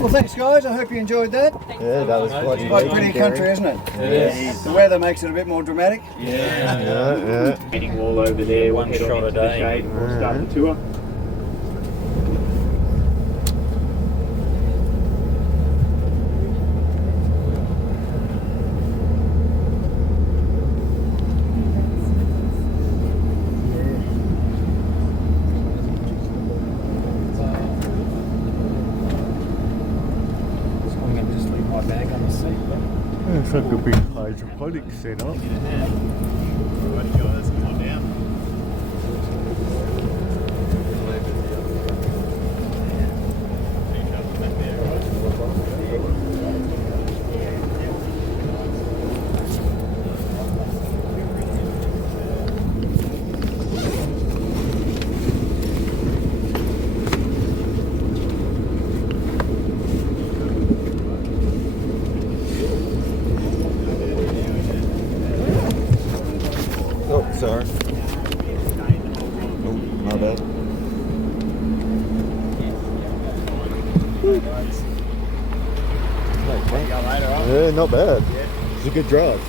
Well, thanks guys, I hope you enjoyed that. Yeah, that was quite Quite pretty country, isn't it? Yes. The weather makes it a bit more dramatic. Yeah. Meeting wall over there, one shot a day. We'll start the tour. It's like a big hydroponic setup. Alright guys, come on down. Oh, sorry. Oh, my bad. Yeah, not bad. It's a good drive.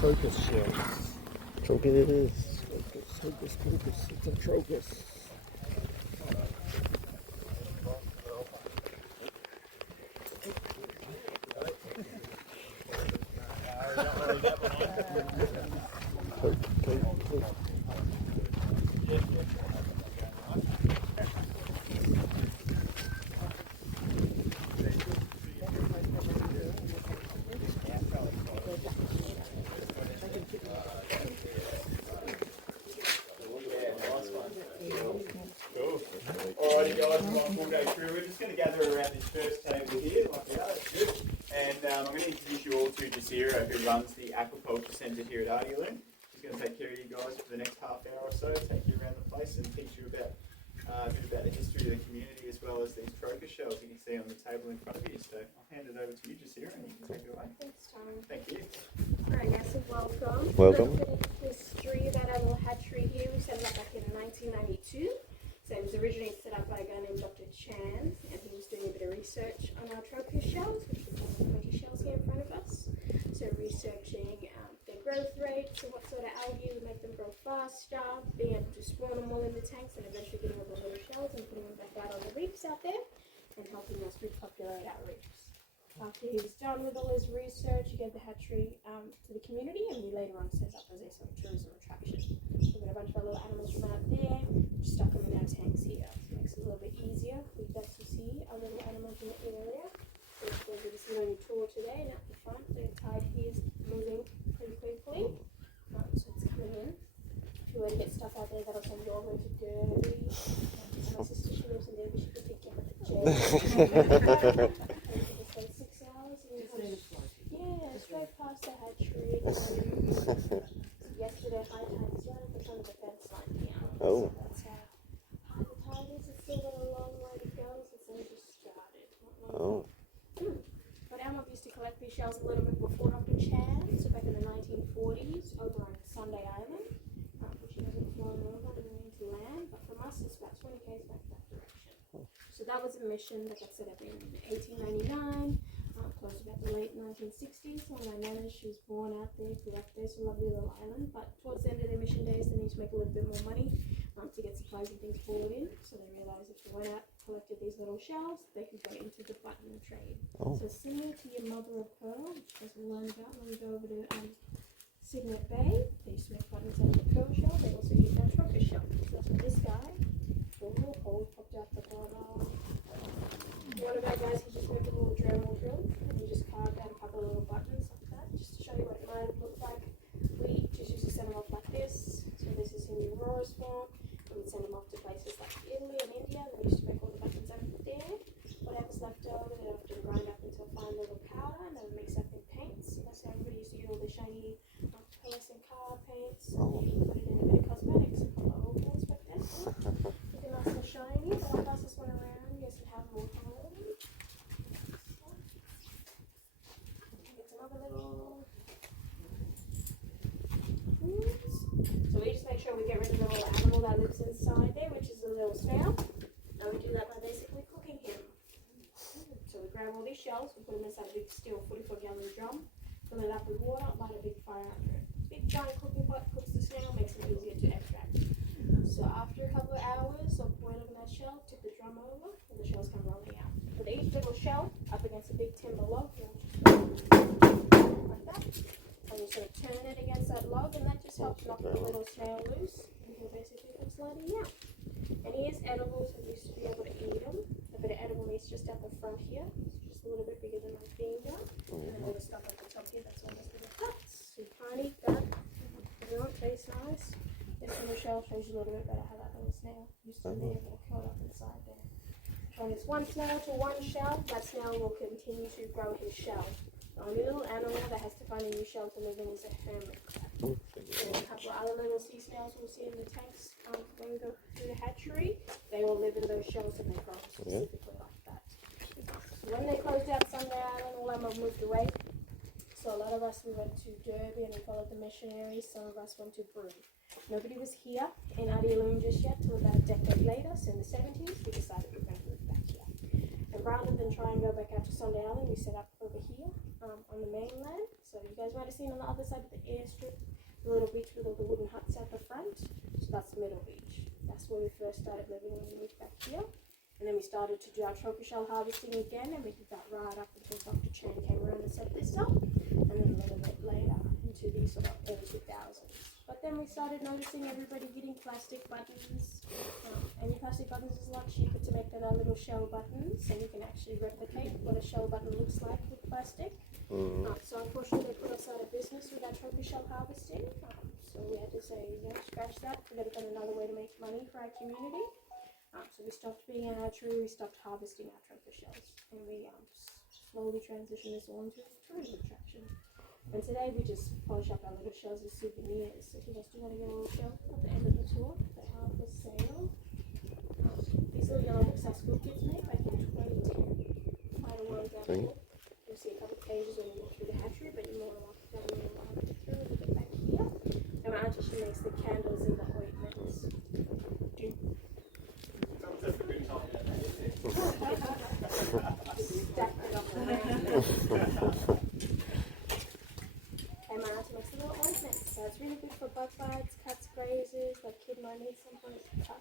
Crocus shells. Crocus. It's a crocus. Alrighty guys, we'll go through. We're just going to gather around this first table here, like we are, that's good. And I'm going to introduce you all to Jasira, who runs the Aquaculture Centre here at Ardyaloon. She's going to take care of you guys for the next half hour or so, take you around the place and teach you about a bit about the history of the community as well as these crocus shells you can see on the table in front of you. So I'll hand it over to you, Jasira, and you can take it away. Thanks, Tom. Thank you. Alright guys, so welcome. Welcome. A little bit of history of Ardyaloon Hatchery here. We set it up back in 1992. So it was originally set up by a guy named Dr. Chan, and he was doing a bit of research on our crocus shells, which is one of 20 shells here in front of us. So researching their growth rate, so what sort of algae would make them grow faster, being able to spawn them all in the tanks, and eventually getting all the little shells and putting them back out on the reefs out there, and helping us repopulate our reefs. After he was done with all his research, he gave the hatchery to the community, and we later on set up as a sort of tourism attraction. So we got a bunch of our little animals from out there, stuck them in our tanks here. So it makes it a little bit easier for you guys to see our little animals in the area. So it's going to be see on your tour today, and at the front, the tide here is moving pretty quickly. So it's coming in. If you were to get stuff out there, that'll send you all the way to Derby. And my sister, she lives in Derby, she could pick you up at the jail. Yeah, straight past the hatchery. Yesterday, high tide is right at the front of the fence line here. Oh. So that's how high the tide is. It's still got a long way to go. It's only just started. Oh. But our mum used to collect these shells a little bit before Dr. Chan, so back in the 1940s, over on Sunday Island, which he hasn't flown over and into land. But from us, it's about 20 k's back that direction. So that was a mission that got set up in 1899. Close about the late 1960s. When my nana, she was born out there, grew up there, so lovely little island. But towards the end of their mission days, they need to make a little bit more money to get supplies and things forward in. So they realised if they went out, collected these little shells, they could go into the button trade. Oh. So similar to your mother of pearl, which you guys will learn about when we go over to Cygnet Bay. They used to make buttons out of the pearl shell. They also use that crocus shell. So that's what this guy, a little hole popped out the bottom. One of our guys, he just went with a little Dremel drill and he just carved out a couple of little buttons like that, just to show you what it might have looked like. We just used to send them off like this. So this is in the Aurora's form. And we'd send them off to places like Italy and India, and they used to make all the buttons out of there. Whatever's left over, they'd often grind up into a fine little powder, and they would mix up in paints. So that's how everybody used to get all the shiny pearlescent car paints. And you put it in a bit of cosmetics and put the ovals back there. Looking nice and shiny, but I'll pass this one around. You guys can have more fun. Get some other little. that lives inside there, which is a little snail. And we do that by basically cooking him. So we grab all these shells, we put them inside a big steel 44-gallon drum, fill it up with water, light a big fire under it. Big giant cooking pot cooks the snail, makes it easier to extract. So after a couple of hours of boiling that shell, tip the drum over, and the shells come rolling out. Put each little shell up against a big timber log, like that. And you sort of turn it against that log, and that just helps knock the little snail loose. And he'll basically come sliding out. And he is edible, so we used to be able to eat him. A bit of edible meat's just at the front here. It's just a little bit bigger than my finger. And then all the stuff at the top here, that's all those little cuts. So tiny, gut, everyone tastes nice. This little shell shows you a little bit better how that little snail used to live and curled up inside there. When it's one snail to one shell, that snail will continue to grow his shell. The only little animal that has to find a new shell to live in is a hermit crab. And a couple of other little sea snails we'll see in the tanks when we go through the hatchery. They will live in those shells and they grow specifically like that. So when they closed out Sunday Island, all of them moved away. So a lot of us, we went to Derby and we followed the missionaries. Some of us went to Broome. Nobody was here in Ardyaloon just yet till about a decade later. So in the 70s, we decided we were going to move back here. And rather than try and go back out to Sunday Island, we set up over here on the mainland. So you guys might have seen on the other side of the airstrip, the little beach with all the wooden huts at the front. So that's Middle Beach. That's where we first started living when we moved back here. And then we started to do our trophy shell harvesting again, and we did that right up until Dr. Chan came around and set this up. And then a little bit later into the sort of early 2000s. But then we started noticing everybody getting plastic buttons. And plastic buttons is a lot cheaper to make than our little shell buttons, and you can actually replicate what a shell button looks like with plastic. So unfortunately they put us out of business with our trophy shell harvesting. So we had to say, scratch that, we got to find another way to make money for our community. So we stopped being a hatchery, we stopped harvesting our trophy shells, and we slowly transitioned this all into a tourism attraction. And today we just polish up our little shells as souvenirs. So if you guys do want to get a little shell at the end of the tour, they are for sale. These little yellow books our school kids made back in 2010. Quite a while down the book. You'll see a couple of pages when you walk through the hatchery, but you're more than welcome to have a little while through a little bit back here. And my auntie, she makes the candles and the ointments. Stack it up around. And my auntie makes a little ointment, so it's really good for bug bites, cuts, grazes, like kid might need something to cut.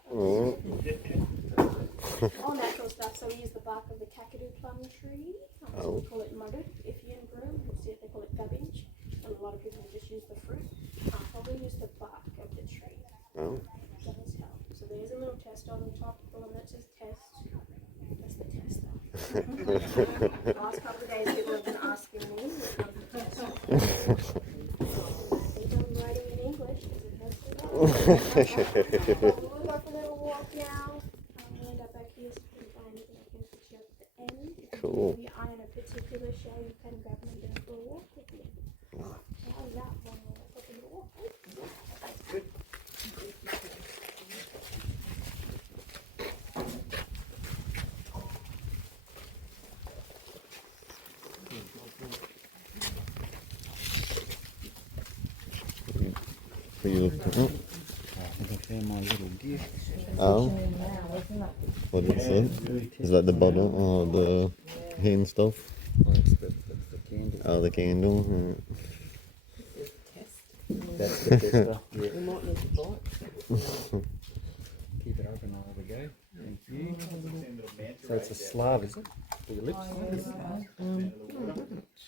All natural stuff, so we use the bark of the kakadu plum tree. So we call it mudded. If you're in Broome, you'll see it, they call it gubbage. And a lot of people just use the fruit. Probably use the bark of the tree. That does help. So there's a little test on the top, the one that says test. That's the tester. The last couple of days people have been asking me which one's the tester. I think I'm writing in English. Is it tested? We'll go for a little walk now. We'll end up back here so you can find anything I can put you up at the end. Cool. If you eye on a particular shell, you can grab me and go for a walk with me. How's that one? Let's go for a walk. Good. What are you looking at? I think I found my little gift. Oh. What is it? Is that the bottle or the hand stuff? Oh, that's the candle. Oh, the candle. That's the tester. Yeah. We might need to bite. Keep it open, I'll have a go. Thank you. So it's a slab, is it? For your lips?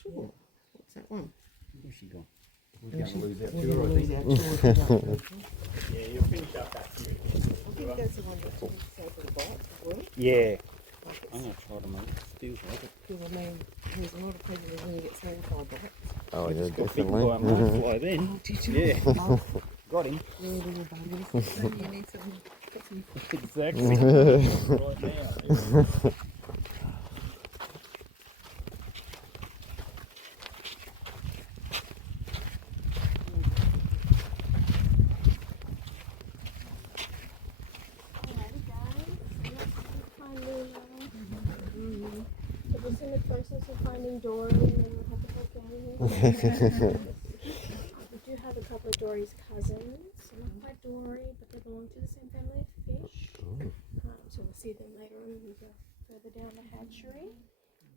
Sure. What's that one? Where's she gone? We're going to lose that tour, I think. Yeah, you'll finish up back here. I think that's the one that's say for the bite as well. Yeah. Like I'm going to try to make it still like it. because I mean, there's a lot of people that when you get stung by bites. Oh, yeah, Got bitten by a definitely. mayfly then. Oh, did you? Yeah. Oh, Got him. yeah, little buggers. So you need some. Exactly. Right now. We're just in the process of finding Dory, and then we'll have to hook in. We do have a couple of Dories cousins. They're not quite dory, but they belong to the same family of fish. So we'll see them later on when we go further down the hatchery.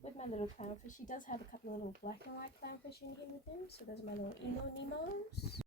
With my little clownfish, he does have a couple of little black and white clownfish in here with him. So those are my little emo Nemos.